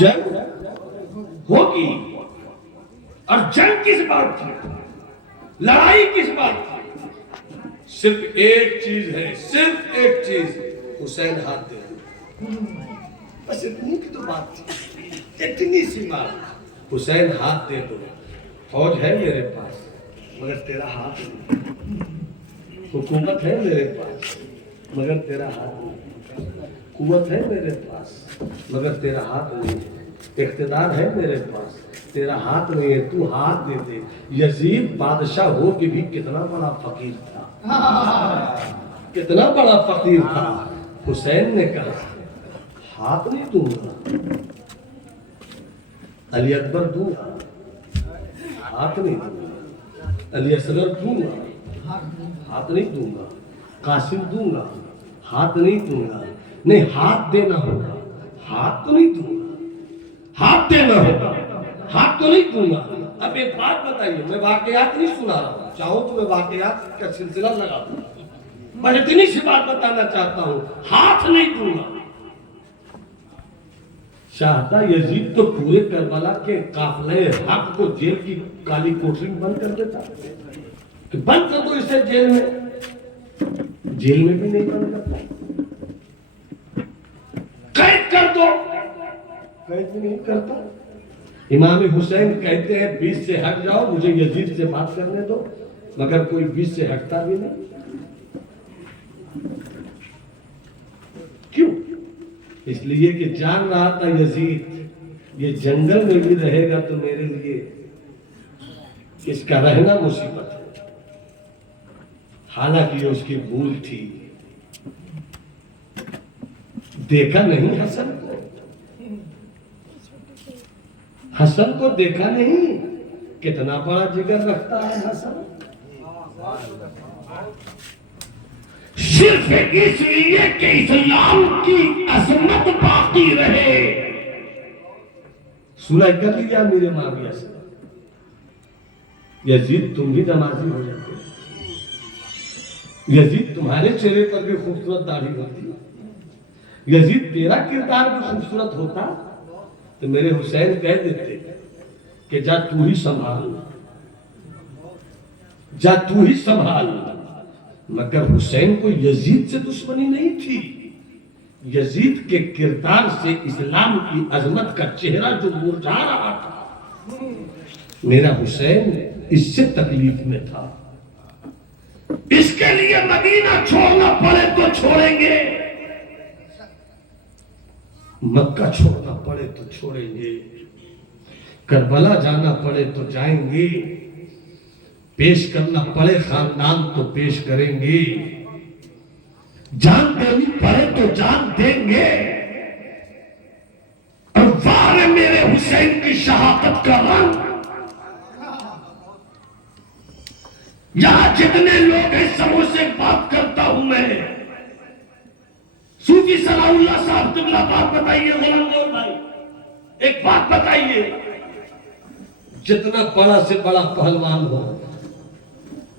جنگ ہوگی، اور جنگ کس بات کی، لڑائی کس بات کی؟ صرف ایک چیز ہے، صرف ایک چیز، حسین ہاتھ دے دو، بس اتنی کی تو بات تھی، اتنی سی بات، حسین ہاتھ دے دو، فوج ہے میرے پاس مگر تیرا ہاتھ نہیں، حکومت ہے میرے پاس مگر تیرا ہاتھ نہیں، قوت ہے میرے پاس مگر تیرا ہاتھ نہیں ہے، اقتدار ہے میرے پاس تیرا ہاتھ نہیں ہے، تو ہاتھ دے دے۔ یزید بادشاہ ہو کے بھی کتنا بڑا فقیر تھا، کتنا بڑا فقیر تھا، حسین نے کہا ہاتھ نہیں دوں گا، علی اکبر دوں گا، ہاتھ نہیں دوں گا، علی اصغر دوں گا، ہاتھ نہیں دوں گا، قاسم دوں گا، ہاتھ نہیں دوں گا، نہیں ہاتھ دینا ہوگا، ہاتھ تو نہیں دوں گا، ہاتھ دینا ہوگا، ہاتھ تو نہیں دوں گا۔ اب ایک بات بتائیے، میں واقعات نہیں سنا رہا ہوں، چاہوں تو میں واقعات کا سلسلہ لگا دوں، میں اتنی سی بات بتانا چاہتا ہوں، ہاتھ نہیں دوں گا۔ چاہتا یزید تو پورے کربلا کے قافلے حق کو جیل کی کالی کوٹری میں بند کر دیتا کہ بند کر دو اسے جیل میں، جیل میں بھی نہیں بند کرتا، قید کر دو، قید بھی نہیں کرتا۔ امام حسین کہتے ہیں 20 سے ہٹ جاؤ، مجھے یزید سے بات کرنے دو، مگر کوئی 20 سے ہٹتا بھی نہیں۔ کیوں؟ اس لیے کہ جان رہا تھا یزید یہ جنگل میں بھی رہے گا تو میرے لیے اس کا رہنا مصیبت ہے، حالانکہ اس کی بھول تھی، دیکھا نہیں حسن کو، حسن کو دیکھا نہیں، کتنا بڑا جگر رکھتا ہے حسن، صرف اس لیے کہ اسلام کی عظمت باقی رہے۔ سلح کر لیا میرے معاویہ سے، یزید تم بھی نمازی ہو جاتے، یزید تمہارے چہرے پر بھی خوبصورت داڑھی ہوتی، یزید تیرا کردار بھی خوبصورت ہوتا تو میرے حسین کہہ دیتے کہ جا تو ہی سنبھال، جا تو ہی سنبھال۔ مگر حسین کو یزید سے دشمنی نہیں تھی، یزید کے کردار سے اسلام کی عظمت کا چہرہ جو مرجھا رہا تھا، میرا حسین اس سے تکلیف میں تھا، اس کے لیے مدینہ چھوڑنا پڑے تو چھوڑیں گے، مکہ چھوڑنا پڑے تو چھوڑیں گے، کربلا جانا پڑے تو جائیں گے، پیش کرنا پڑے خاندان تو پیش کریں گے، جان دینی پڑے تو جان دیں گے، اور وار میرے حسین کی شہادت کا رنگ، یہاں جتنے لوگ ہیں سبوں سے بات کرتا ہوں میں، صوفی صلاح اللہ صاحب قبلہ بات بتائیے، غلام گور بھائی ایک بات بتائیے، جتنا بڑا سے بڑا پہلوان ہو،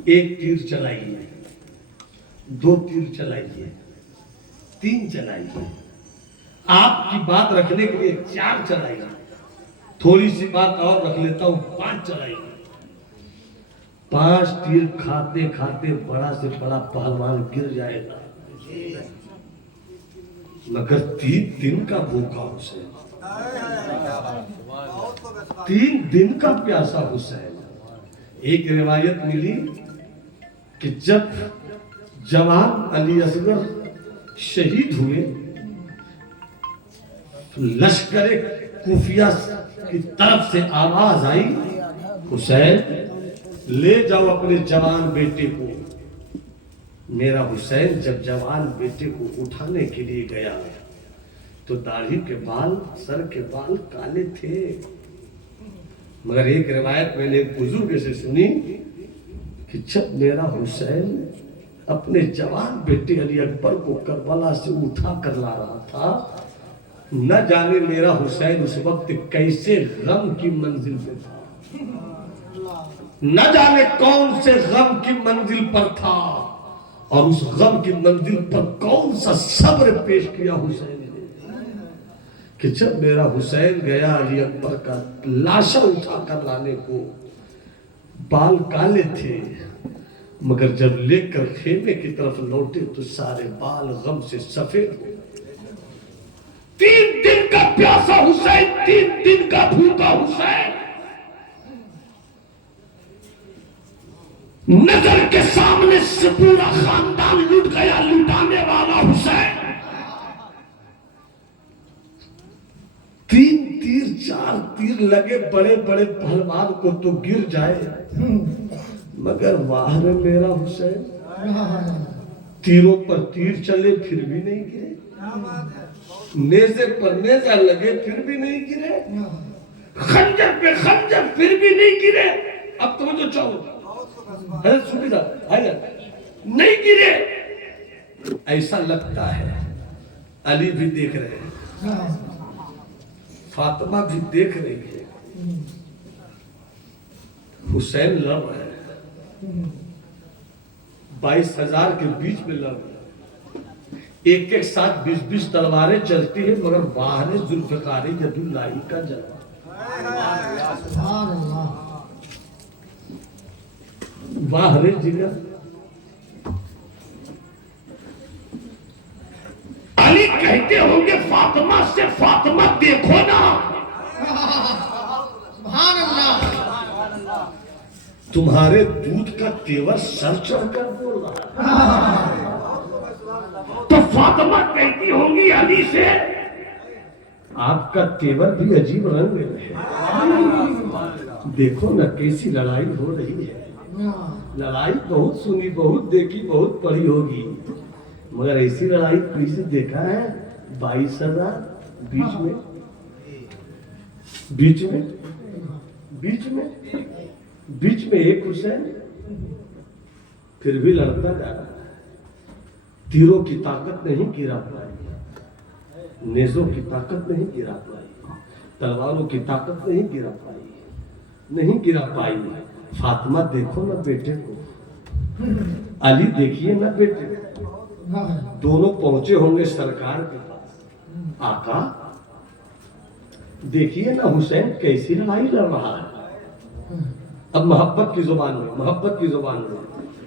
ایک تیر چلائیے، 2 تیر چلائیے، 3 چلائیے، آپ کی بات رکھنے کے لیے 4 چلائیے، تھوڑی سی بات اور رکھ لیتا ہوں 5 چلائیے، 5 تیر کھاتے کھاتے بڑا سے بڑا پہلوان گر جائے گا، مگر 3 دن کا بھوکا حسین، 3 دن کا پیاسا حسین۔ ایک روایت ملی کہ جب جوان علی اصغر شہید ہوئے، لشکر کوفیہ کی طرف سے آواز آئی، حسین لے جاؤ اپنے جوان بیٹے کو۔ میرا حسین جب جوان بیٹے کو اٹھانے کے لیے گیا تو داڑھی کے بال، سر کے بال کالے تھے، مگر ایک روایت میں نے ایک بزرگ سے سنی کہ جب میرا حسین اپنے جوان بیٹے علی اکبر کو کربلا سے اٹھا کر لا رہا تھا، نہ جانے میرا حسین اس وقت کیسے غم کی منزل پہ تھا، نہ جانے کون سے غم کی منزل پر تھا، اور اس غم کی منزل پر کون سا صبر پیش کیا حسین نے کہ جب میرا حسین گیا علی اکبر کا لاشا اٹھا کر لانے کو، بال کالے تھے مگر جب لے کر خیمے کی طرف لوٹے تو سارے بال غم سے سفید ہو۔ 3 دن کا پیاسا حسین، 3 دن کا بھوکا حسین، نظر کے سامنے سے پورا خاندان لٹ گیا، لٹانے والا حسین۔ 3 تیر 4 تیر لگے بڑے بڑے پہلوان کو تو گر جائے، مگر واہ رے میرا حسین، تیروں پر تیر چلے پھر بھی نہیں گرے، نیزے پر نیزہ لگے پھر بھی نہیں گرے، خنجر پہ خنجر پھر بھی نہیں گرے۔ اب تو جو چاہو حضرت سنی تھا نہیں گرے۔ ایسا لگتا ہے علی بھی دیکھ رہے ہیں، فاطمہ بھی دیکھ رہی ہے، حسین لڑ رہے ہیں، 22,000 کے بیچ میں لڑ رہے ہیں، ایک ایک ساتھ 20 تلواریں چلتی ہیں، مگر باہر ذوالفقار ید اللہ کا جلوہ۔ باہر جگر علی کہتے ہوں گے فاطمہ سے، فاطمہ دیکھو نا، تمہارے دودھ کا تیور سر چڑھ کر بول رہا ہے۔ تو فاطمہ کہتی ہوں گی علی سے، آپ کا تیور بھی عجیب رنگ میں ہے، دیکھو نا کیسی لڑائی ہو رہی ہے۔ لڑائی بہت سنی، بہت دیکھی، بہت پڑھی ہوگی، مگر ایسی لڑائی کسی دیکھا ہے؟ 22,000 بیچ میں بیچ میں بیچ میں بیچ میں ایک حسین، پھر بھی لڑتا جا رہا ہے۔ تیروں کی طاقت نہیں گرا پائی، نیزوں کی طاقت نہیں گرا پائی، تلواروں کی طاقت نہیں گرا پائی، نہیں گرا پائی۔ فاطمہ دیکھو نا بیٹے کو، علی دیکھیے نا بیٹے کو، دونوں پہنچے ہوں گے سرکار کے پاس۔ آقا دیکھیے نا حسین کیسی لڑائی لڑ رہا ہے۔ اب محبت کی زبان میں، محبت کی زبان میں،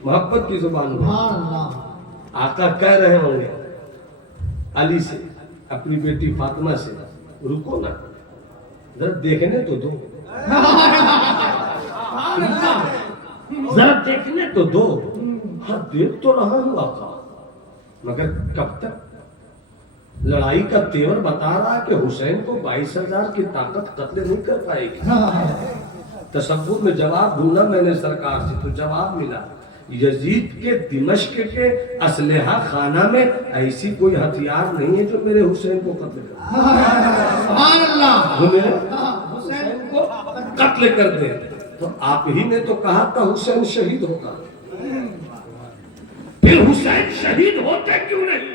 محبت کی زبان میں آقا کہہ رہے ہوں گے علی سے، اپنی بیٹی فاطمہ سے، رکو نا ذرا دیکھنے تو دو، ذرا دیکھنے تو دو۔ ہاں دیکھ تو رہا ہوں آقا، مگر کب تک؟ لڑائی کا تیور بتا رہا کہ حسین کو 22,000 کی طاقت قتل نہیں کر پائے گی۔ تصور میں جواب ڈھونڈا میں نے سرکار سے، تو جواب ملا، یزید کے دمشق کے اسلحہ خانہ میں ایسی کوئی ہتھیار نہیں ہے جو میرے حسین کو قتل کر دے، جو میرے حسین کو قتل کر دے۔ تو آپ ہی نے تو کہا تھا حسین شہید ہوگا، پھر حسین شہید ہوتے کیوں نہیں؟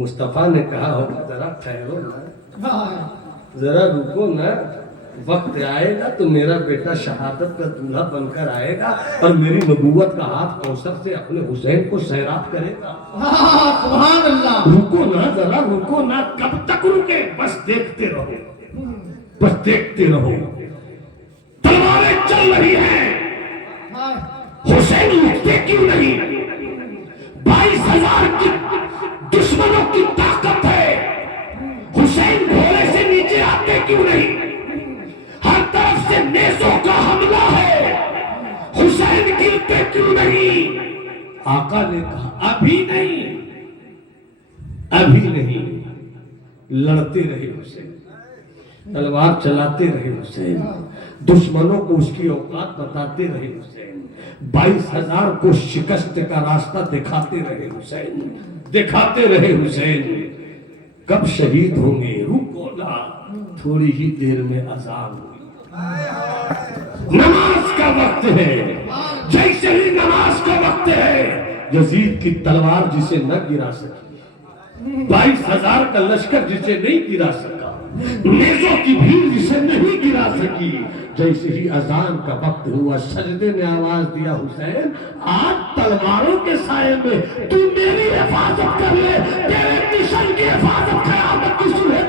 مصطفیٰ نے کہا ہوگا ذرا ٹھہرو نا، ذرا رکو نا، وقت آئے گا تو میرا بیٹا شہادت کا دولہا بن کر آئے گا اور میری نبوت کا ہاتھ کوثر سے اپنے حسین کو سیراب کرے گا۔ سبحان اللہ، رکو نا ذرا، رکو نا، کب تک رکے؟ بس دیکھتے رہو، بس دیکھتے رہو۔ تلواریں چل رہی ہیں، حسین اٹھتے کیوں نہیں؟ 22,000 کی دشمنوں کی طاقت ہے، حسین گھوڑے سے نیچے آتے کیوں نہیں؟ ہر طرف سے نیزوں کا حملہ ہے، حسین گرتے کیوں نہیں؟ آقا نے کہا ابھی نہیں، ابھی نہیں، لڑتے رہے حسین، تلوار چلاتے رہے حسین، دشمنوں کو اس کی اوقات بتاتے رہے حسین، 22,000 کو شکست کا راستہ دکھاتے رہے حسین، دکھاتے رہے حسین۔ کب شہید ہوں گے؟ رکو نا، تھوڑی ہی دیر میں اذان ہوگی، نماز کا وقت ہے، جیسے ہی نماز کا وقت ہے، یزید کی تلوار جسے نہ گرا سکی، 22,000 کا لشکر جسے نہیں گرا سکا، نیزوں کی بھیڑ جسے نہیں گرا سکی، جیسے ہی اذان کا وقت ہوا سجدے میں آواز دیا، حسین آج تلواروں کے سائے میں تو میری حفاظت کر لے، تیرے مشن کی حفاظت قیامت کی صبح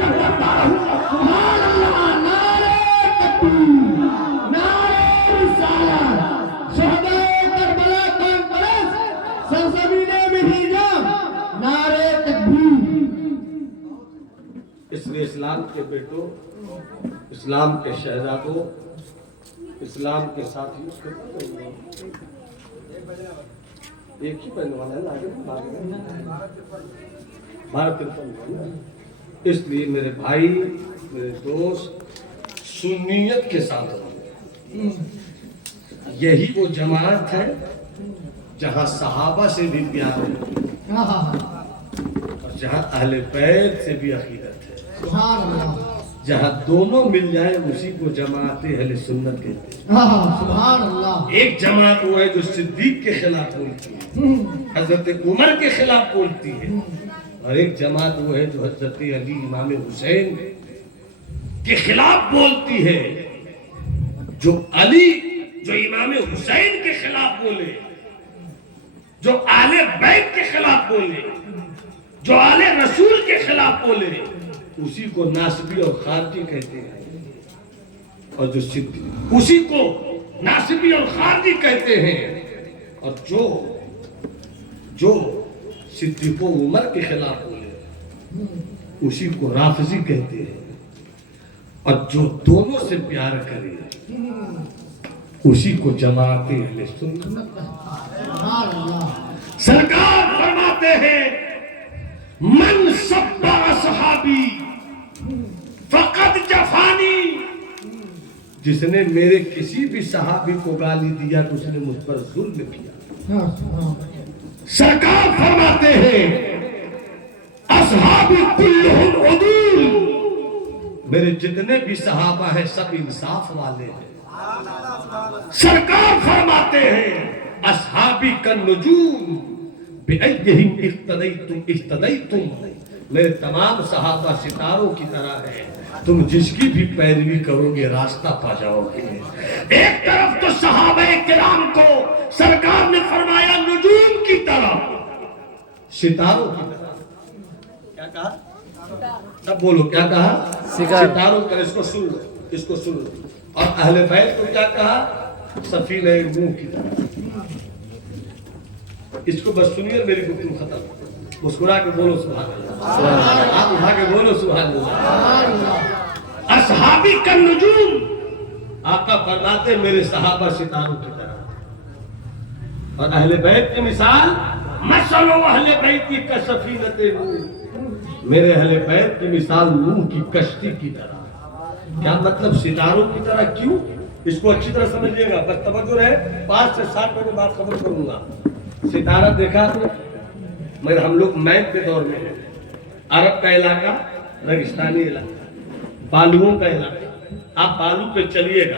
اس لیے اسلام کے بیٹوں، اسلام کے شہزادوں، اسلام کے ساتھیوں، ایک ہی پہننے والا ہے بھارت ترپن۔ اس لیے میرے بھائی، میرے دوست، سنیت کے ساتھ رہو۔ یہی وہ جماعت ہے جہاں صحابہ سے بھی پیار ہے اور جہاں اہل بیت سے بھی عقیدت ہے، جہاں دونوں مل جائے اسی کو جماعت اہل سنت کہتے ہیں۔ ایک جماعت وہ ہے جو صدیق کے خلاف بولتی ہے، حضرت عمر کے خلاف بولتی ہے، اور ایک جماعت وہ ہے جو حضرت علی امام حسین کے خلاف بولتی ہے۔ جو علی، جو امام حسین کے خلاف بولے، جو آل بیت کے خلاف بولے، جو آل رسول کے خلاف بولے، اسی کو ناسبی اور خارجی کہتے ہیں، اور جو صدیق اسی کو ناسبی اور خارجی کہتے ہیں، اور جو صدیق و عمر کے خلاف بولے اسی کو رافضی کہتے ہیں، اور جو دونوں سے پیار کرے اسی کو جماعت اہل سنت۔ سرکار فرماتے ہیں من سب اصحابی فقد جفانی، جس نے میرے کسی بھی صحابی کو گالی دیا تو اس نے مجھ پر ظلم کیا۔ سرکار فرماتے ہیں اصحابی کلہم عدول، میرے جتنے بھی صحابہ ہیں سب انصاف والے ہیں۔ سرکار فرماتے ہیں اصحابی کالنجوم بأیہم اقتدیتم اہتدیتم، میرے تمام صحابہ ستاروں کی طرح ہیں، تم جس کی بھی پیروی کرو گے راستہ پا جاؤ گے۔ ایک طرف تو صحابہ کرام کو سرکار نے فرمایا نجوم کی طرح، ستاروں کی طرح۔ کیا کہا؟ سب بولو کیا کہا؟ ستاروں کی طرح۔ اس کو سن لو، اس کو سن لو۔ اور اہل بیت کو کیا کہا؟ سفینہ نوح کی طرح۔ اس کو بس سنیے، میری گفتگو ختم۔ مسکرا کے بولو سبحان اللہ، آپ اٹھا کے بولو سبحان اللہ۔ اصحابی کالنجوم، آقا فرماتے میرے صحابہ ستاروں کی طرح، اور اہل بیت کی مثال مثل اہل بیت کی کسفینۃ نوح، میرے اہل بیت کی مثال نوح کی کشتی کی طرح۔ کیا مطلب ستاروں کی طرح کیوں؟ اس کو اچھی طرح سمجھیے گا، بس توجہ رہے، 5 سے 7 منٹ میں بات ختم کروں گا۔ ستارہ دیکھا تو مگر ہم لوگ میپ کے دور میں ہیں، عرب کا علاقہ، ریگستانی علاقہ، بالوؤں کا علاقہ، آپ بالو پہ چلیے گا،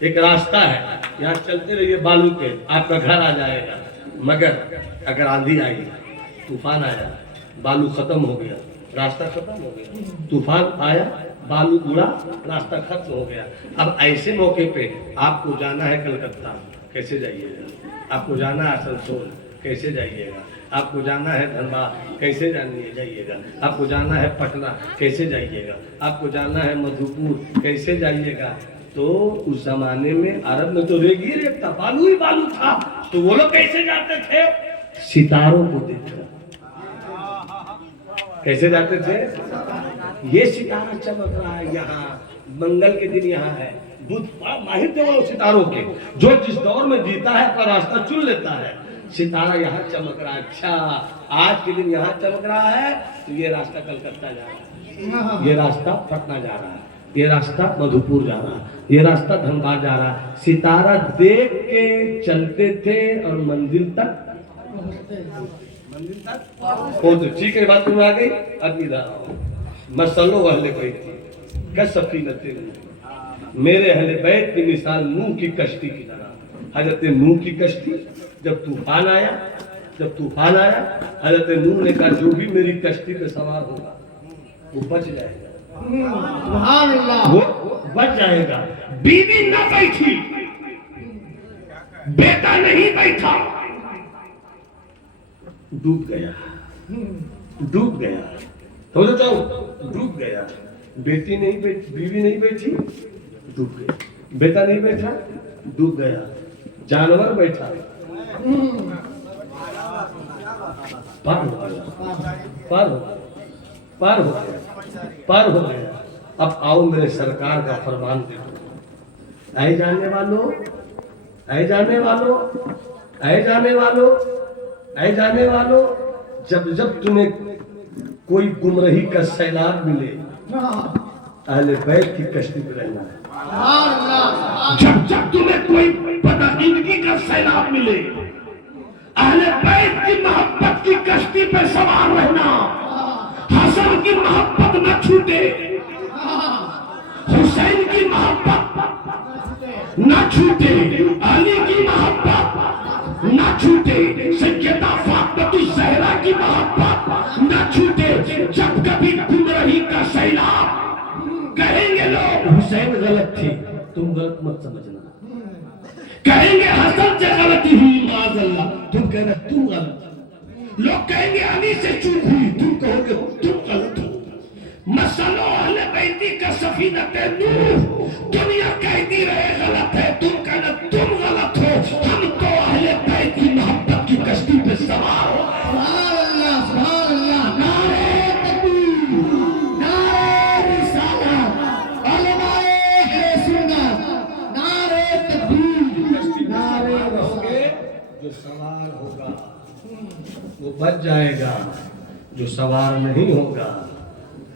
ایک راستہ ہے، یہاں چلتے رہیے بالو پہ، آپ کا گھر آ جائے گا، مگر اگر آندھی آئی، طوفان آیا، بالو ختم ہو گیا، راستہ ختم ہو گیا، طوفان آیا، بالو اڑا، راستہ ختم ہو گیا۔ اب ایسے موقع پہ آپ کو جانا ہے کلکتہ، کیسے جائیے گا؟ آپ کو جانا ہے آسنسول، کیسے جائیے گا؟ آپ کو جانا ہے دھنباد، کیسے جائیے گا؟ آپ کو جانا ہے پٹنہ، کیسے جائیے گا؟ آپ کو جانا ہے مدھوپور، کیسے جائیے گا؟ تو اس زمانے میں عرب میں تو ریگ ہی ریگ تھا، بالو ہی بالو تھا، تو وہ لوگ کیسے جاتے تھے؟ ستاروں کو دیکھ کر۔ کیسے جاتے تھے؟ یہ ستارہ چمک رہا ہے یہاں، منگل کے دن یہاں ہے، بدھ ماہر تھے وہ ستاروں کے، جو جس دور میں جیتا ہے اپنا راستہ چن لیتا ہے۔ ستارہ یہاں چمک رہا ہے، اچھا آج کے دن یہاں چمک رہا ہے تو یہ راستہ کلکتہ جا رہا ہے، یہ راستہ پٹنہ جا رہا ہے، یہ راستہ مدھوپور جا رہا ہے، یہ راستہ دھنباد جا رہا ہے۔ ستارہ دیکھ کے چلتے تھے اور منزل تک پہنچتے۔ ٹھیک ہے، بات تمہیں آ گئی؟ اب ادھر مسلو اہل بیت کسفینۃ نوح، میرے اہل بیت کی مثال نوح کی کشتی کی طرح۔ حضرت نوح کی کشتی، جب طوفان آیا، حضرت نوح نے کہا جو بھی میری کشتی پہ سوار ہوگا وہ بچ جائے گا، سبحان اللہ، وہ بچ جائے گا۔ بیوی نہ بیٹھی، بیٹا نہیں بیٹھا، ڈوب گیا، ڈوب گیا، سمجھو چاہو ڈوب گیا۔ بیٹی نہیں بیٹھی، بیوی نہیں بیٹھی، ڈوب گیا، بیٹا نہیں بیٹھا، ڈوب گیا، جانور بیٹھا، پر ہو گیا، پر ہو گیا۔ پار ہو گیا، پار ہو گیا۔ اب آؤ میرے سرکار کا فرمان دیکھو۔ اے جاننے والوں، اے جاننے والوں، اے جاننے والوں، اے جاننے والوں، جب تمہیں کوئی گمراہی کا سیلاب ملے اہل بیت کی کشتی پہ رہنا ہے۔ جب تمہیں کوئی بدعقیدگی کا سیلاب ملے اہل بیت کی محبت کی کشتی پہ سوار رہنا۔ حسن کی محبت نہ چھوٹے، حسین کی محبت نہ چھوٹے، علی کی محبت نہ چھوٹے، سیدہ فاطمہ الزہرا کی محبت نہ چھوٹے۔ جب کبھی گمراہی کا سیلاب کہیں گے لوگ حسین غلط تھی، تم غلط مت سمجھنا۔ کہیں گے حسن سے غلطی ہوئی معاذ اللہ، تم کہنا تم غلط۔ لوگ کہیں گے علی سے چوک ہوئی، تم کہو گے تم غلط ہو۔ مسئلہ اہل بیتی کا سفینۃ نوح، دنیا کہتی رہے غلط ہے، تم کہنا تم غلط ہو۔ ہم تو اہل بیت کی محبت کی کشتی پہ سوار ہو۔ سبحان اللہ، سبحان اللہ، نعرہ تکبیر، نعرہ رسالت، علماء اہل سنت، نعرہ تکبیر، نعرہ رسالت۔ جو سوار ہوگا وہ بچ جائے گا، جو سوار نہیں ہوگا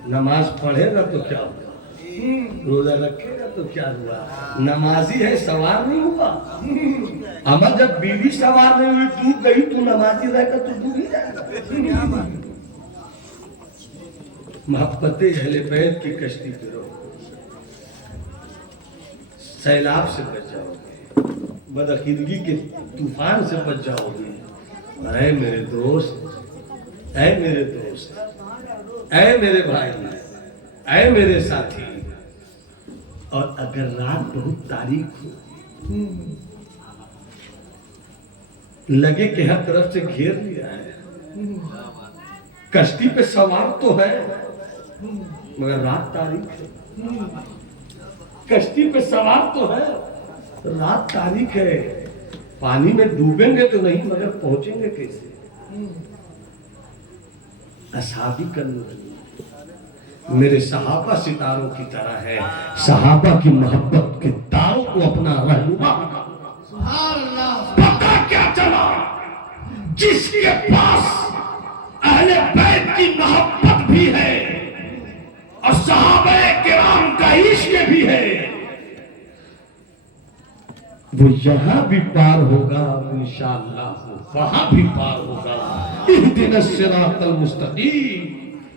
نماز پڑھے گا تو کیا ہوگا، روزہ رکھے گا تو کیا ہوا، نمازی ہے سوار نہیں ہوا۔ اما جب بیوی سوار نہیں ہوئی تو گئی تو نمازی رہ کر تو ڈوب ہی جائے گا۔ محبت اہل بیت کی کشتی پہ رہو، سیلاب سے بچ جاؤ گے، بدعقیدگی کے طوفان سے بچ جاؤ گے۔ اے میرے دوست، اے میرے دوست، اے میرے بھائی، اے میرے ساتھی، اور اگر رات بہت تاریک ہو، لگے کہ ہر طرف سے گھیر لیا ہے، کشتی پہ سوار تو ہے مگر رات تاریک ہے، کشتی پہ سوار تو ہے رات تاریک ہے، پانی میں ڈوبیں گے تو نہیں مگر پہنچیں گے کیسے؟ اصحابی میرے صحابہ ستاروں کی طرح ہے، صحابہ کی محبت کے تاروں کو اپنا رہنما پتا کیا چلا، جس کے پاس اہل بیت کی محبت بھی ہے اور صحابہ کرام کا عشق بھی ہے، وہ یہاں بھی پار ہوگا انشاءاللہ وہاں بھی پار ہوگا۔ اہدنا الصراط المستقیم،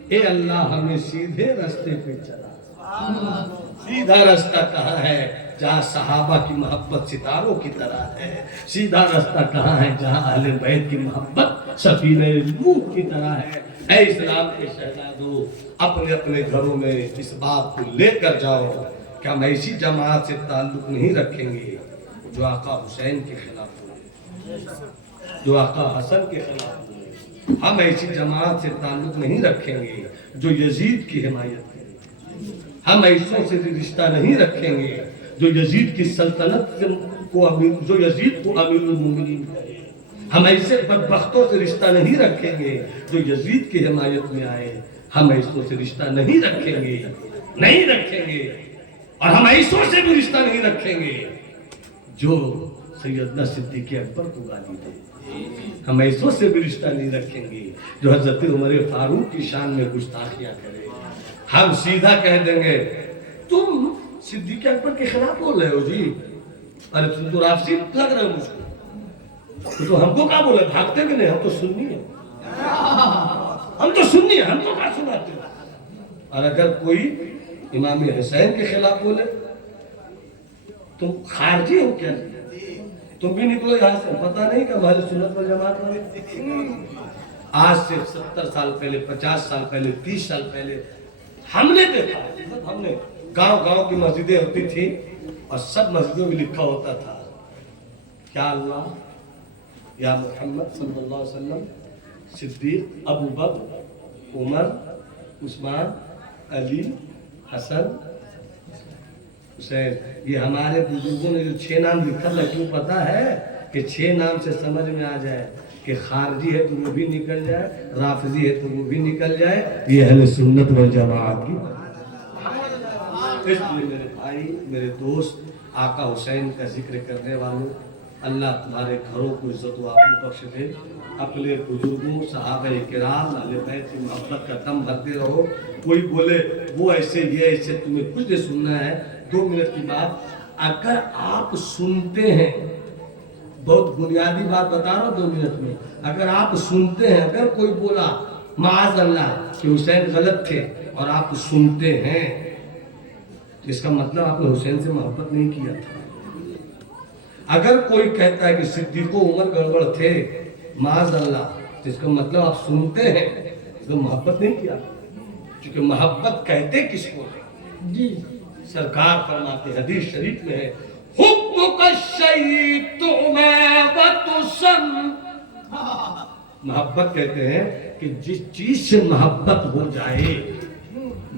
اے اللہ ہمیں سیدھے راستے پہ چلا۔ سیدھا راستہ کہاں ہے؟ جہاں صحابہ کی محبت ستاروں کی طرح ہے۔ سیدھا راستہ کہاں ہے؟ جہاں اہل بیت کی محبت سفینہ نوح کی طرح ہے۔ اے اسلام کے شہزادوں، اپنے اپنے گھروں میں اس بات کو لے کر جاؤ کہ ہم ایسی جماعت سے تعلق نہیں رکھیں گے جو آقا حسین کے خلاف ہوئے، جو آقا حسن کے خلاف ہوئے۔ ہم ایسی جماعت سے تعلق نہیں رکھیں گے جو یزید کی حمایت کرے، ہم ایسوں سے رشتہ نہیں رکھیں گے جو یزید کی سلطنت کو جو یزید کو امیر المومنین کرے، ہم ایسے بدبختوں سے رشتہ نہیں رکھیں گے جو یزید کی حمایت میں آئے، ہم ایسوں سے رشتہ نہیں رکھیں گے، نہیں رکھیں گے، اور ہم ایسوں سے بھی رشتہ نہیں رکھیں گے جو سیدنا صدیق اکبر کو گالی دے، ہم ایسوں سے بھی رشتہ نہیں رکھیں گے جو حضرت عمر فاروق کی شان میں گستاخیاں کرے۔ ہم سیدھا کہہ دیں گے تم صدیق اکبر کے خلاف بول رہے ہو جی، ارے تم تو رافضی لگ رہے ہو مجھ کو، تو ہم کو کیا بولے؟ بھاگتے بھی نہیں، ہم تو سنی ہیں، ہم تو سنی ہیں، ہم تو کیا سناتے ہیں۔ اور اگر کوئی امام حسین کے خلاف بولے تم خارجی ہو کیا؟ تم بھی نکلو یہاں سے، پتہ نہیں کہ اہل سنت والجماعت والے۔ آج سے 70 سال پہلے، 50 سال پہلے، 30 سال پہلے ہم نے دیکھا، ہم نے گاؤں گاؤں کی مسجدیں ہوتی تھی اور سب مسجدوں میں لکھا ہوتا تھا کیا اللہ یا محمد صلی اللہ علیہ وسلم، صدیق، ابو بکر، عمر، عثمان، علی، حسن، حسین۔ یہ ہمارے بزرگوں نے جو 6 نام لکھا تھا، کیوں پتا ہے کہ 6 نام سے سمجھ میں آ جائے کہ کہ خارجی ہے تو وہ بھی نکل جائے، رافضی ہے تو وہ بھی نکل جائے، یہ اہل سنت والجماعت کی۔ اس لیے میرے بھائی، میرے دوست، آقا حسین کا ذکر کرنے والوں، اللہ تمہارے گھروں کو عزت و آبرو بخش دے، اپنے بزرگوں صحابہ کرام اہل بیت کی محبت کا دم بھرتے رہو۔ کوئی بولے وہ ایسے یہ ایسے، تمہیں کچھ نہیں سننا ہے۔ 2 منٹ کی بات، اگر آپ سنتے ہیں، بہت بنیادی بات بتا رہا ہوں 2 منٹ میں، اگر آپ سنتے ہیں، اگر کوئی بولا معاذ اللہ کہ حسین غلط تھے اور آپ سنتے ہیں، تو اس کا مطلب آپ نے حسین سے محبت نہیں کیا تھا۔ اگر کوئی کہتا ہے کہ صدیق و عمر گڑبڑ تھے معاذ اللہ، تو اس کا مطلب آپ سنتے ہیں، اس کا محبت نہیں کیا، کیونکہ محبت کہتے کس کو ہے؟ جی سرکار فرماتے حدیث شریف میں ہے، حبک الشیء تؤمن وتسم۔ محبت کہتے ہیں کہ جس چیز سے محبت ہو جائے،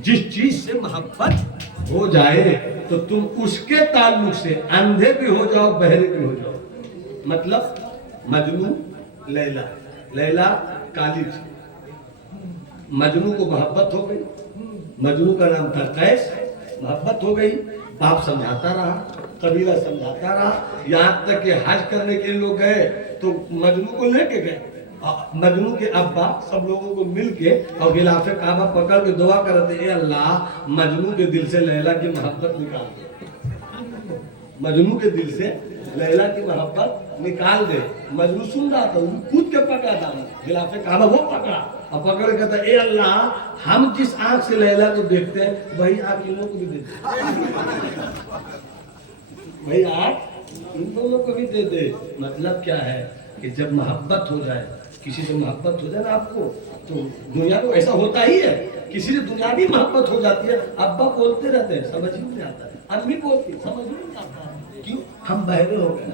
جس چیز سے محبت ہو جائے تو تم اس کے تعلق سے اندھے بھی ہو جاؤ، بہرے بھی ہو جاؤ۔ مطلب مجنوں لیلا، لیلا کالی تھی، مجنوں کو محبت ہو گئی، مجنوں کا نام تھا قیس، محبت ہو گئی، باپ سمجھاتا رہا، قبیلہ سمجھاتا رہا، یہاں تک کہ حج کرنے کے لوگ گئے تو مجنوں کو لے کے گئے، مجنوں کے ابا سب لوگوں کو مل کے اور غلاف کعبہ پکڑ کے دعا کرتے، اے اللہ مجنوں کے دل سے لیلا کی محبت نکال دے، مجنوں کے دل سے لیلا کی محبت نکال دے۔ مجنوں سن رہا تھا، کود کے پکڑا تھا غلاف کعبہ، وہ پکڑا اور پکڑ کے کہتا، اے اللہ ہم جس آنکھ سے لیلا کو دیکھتے ہیں وہی آنکھ ان لوگوں کو بھی دے دے، وہی آنکھ ان لوگوں کو بھی دے دے۔ مطلب کیا ہے کہ جب محبت ہو جائے، کسی سے محبت ہو جائے نا آپ کو، تو دنیا کو ایسا ہوتا ہی ہے، کسی سے دنیاوی محبت ہو جاتی ہے، ابا بولتے رہتے ہیں سمجھ ہی نہیں آتا ہے، امی بولتی سمجھ ہی نہیں آتا ہے، کیوں؟ ہم بہرے ہو گئے،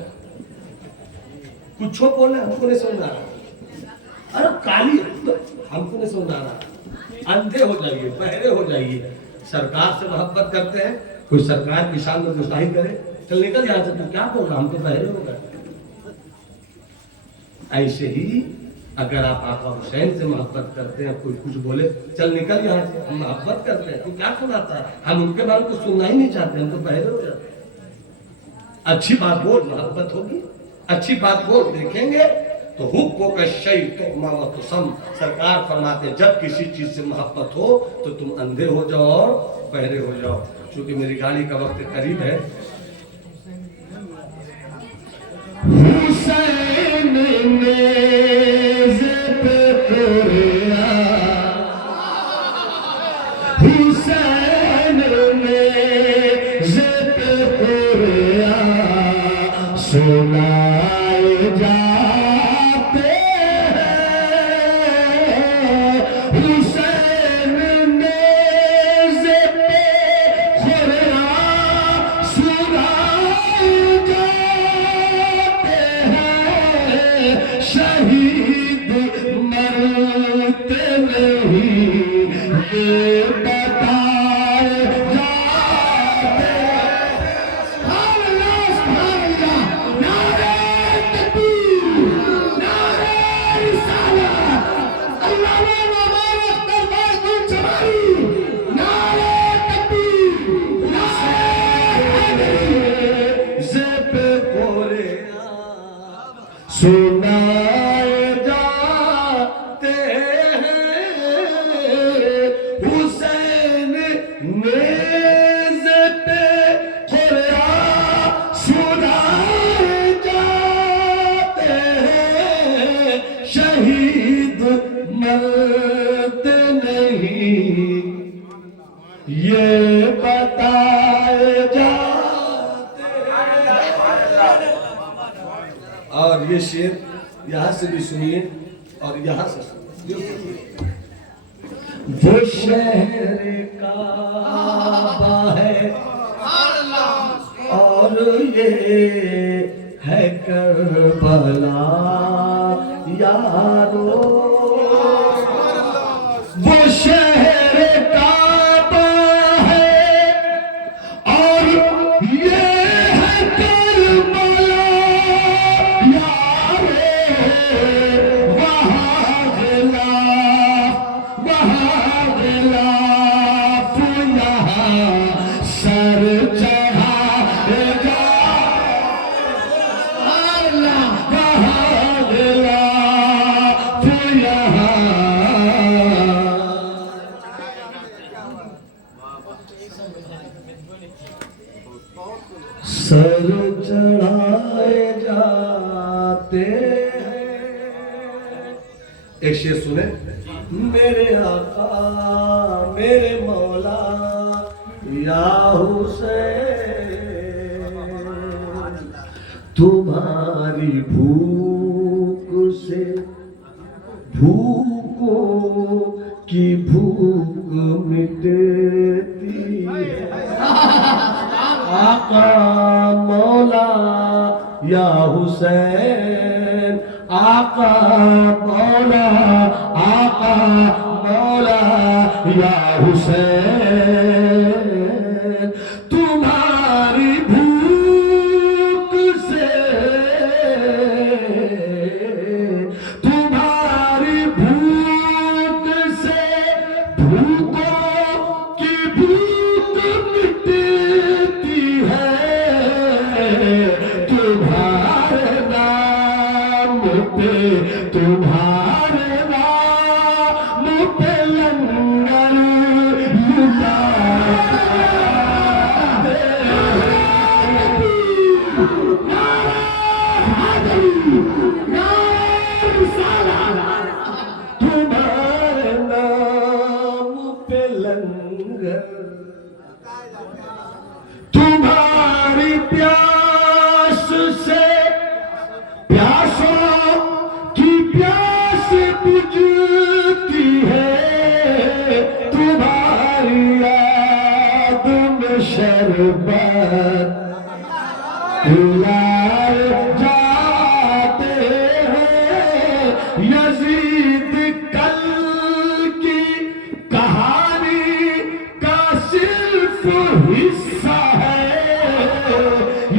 کچھ بولے ہم کو نہیں سمجھ آ رہا، ارے کالی ہم کو نہیں سمجھ آ رہا، اندھے ہو جائیے، بہرے ہو جائیے۔ سرکار سے محبت کرتے ہیں، کوئی سرکار کی شان میں گستاخی کرے، چل نکل یہاں سے، تو کیا بول رہا، ہم تو بہرے ہو گئے۔ ایسے ہی اگر آپ آقا حسین سے محبت کرتے ہیں، کوئی کچھ بولے چل نکل یہاں سے، ہم محبت کرتے ہیں، تو کیا سناتا ہے، ہم ان کے بارے میں سننا ہی نہیں چاہتے، ہم تو بہرے ہو جاتے ہیں۔ اچھی بات بول، محبت ہوگی، اچھی بات بول، دیکھیں گے تو حبک الشیء تؤمن وتسم۔ سرکار فرماتے جب کسی چیز سے محبت ہو تو تم اندھے ہو جاؤ اور بہرے ہو جاؤ۔ چونکہ میری گاڑی کا وقت قریب ہے، حسین نیز پہ قرآن، حسین نیز پہ قرآن سنائے جاتے ہیں، حسین نیز پہ قرآن سنائے جاتے ہیں، شہید مرتے نہیں یہ بتائے جاتے ہیں۔ سبحان اللہ، سبحان اللہ، نعرہ تکبیر، نعرہ رسالت، علامہ مولانا دربار گلچماری، نعرہ تکبیر، نعرہ حیدری، زب قرآن سنائے جاتے ہیں، حسین نیز پہ قرآن سنائے جاتے ہیں، شہید مرتے نہیں یہ بتائے جاتے ہیں۔ اور یہ شعر یہاں سے بھی سنیے اور یہاں سے سنیے، وہ شہر کعبہ ہے اور یہ ہے کربلا یارو، وہ شہر کعبہ ہے اور یہ ہے کربلا یارو، سر چڑھائے جاتے ہیں. ایک شعر سنیں. میرے آقا میرے مولا یا حسین تمہاری بھوک سے بھوکوں کی بھوک مٹتی ہے. آقا مولا یا حسین آقا مولا آقا مولا یا حسین تمہاری بھوک سے تمہاری بھوک سے بھوکوں کی بھوک مٹتی ہے. تمہارے نام پہ تمہارے نام پہ لنگر تمہارے نام پہ لنگر تمہاری پیاس سے پیاسوں کی پیاس بجھتی ہے. تمہاری یاد میں شربت پلائے جاتے ہیں. یزید کل کی کہانی کا صرف حصہ ہے.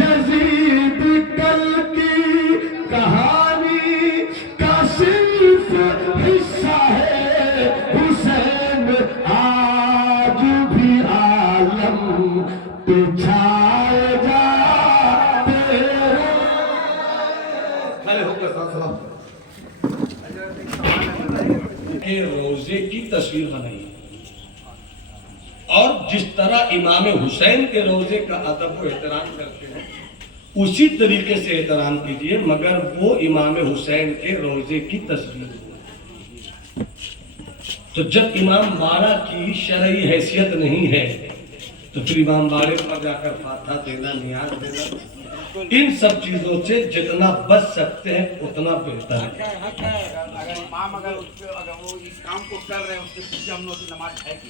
یزید کل کی کہانی کا صرف حصہ ہے. حسین آج بھی عالم پہ چھائے جاتے ہیں. کھڑے ہو کر سلام. روزے کی تصویر بنائی اور جس طرح امام حسین کے روزے کا ادب و احترام کرتے ہیں اسی طریقے سے احترام کیجیے، مگر وہ امام حسین کے روزے کی تصویر ہو. تو جب امام باڑہ کی شرعی حیثیت نہیں ہے تو پھر امام باڑے پر جا کر فاتحہ دینا، نیاز دینا، ان سب چیزوں سے جتنا بچ سکتے ہیں اتنا بہتر ہے. اگر امام اگر وہ اس کام کو کر رہے ہیں اس کے پیچھے ہم لوگ کی نماز ہے کہ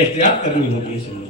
احتیاط کرنی ہوگی اس میں.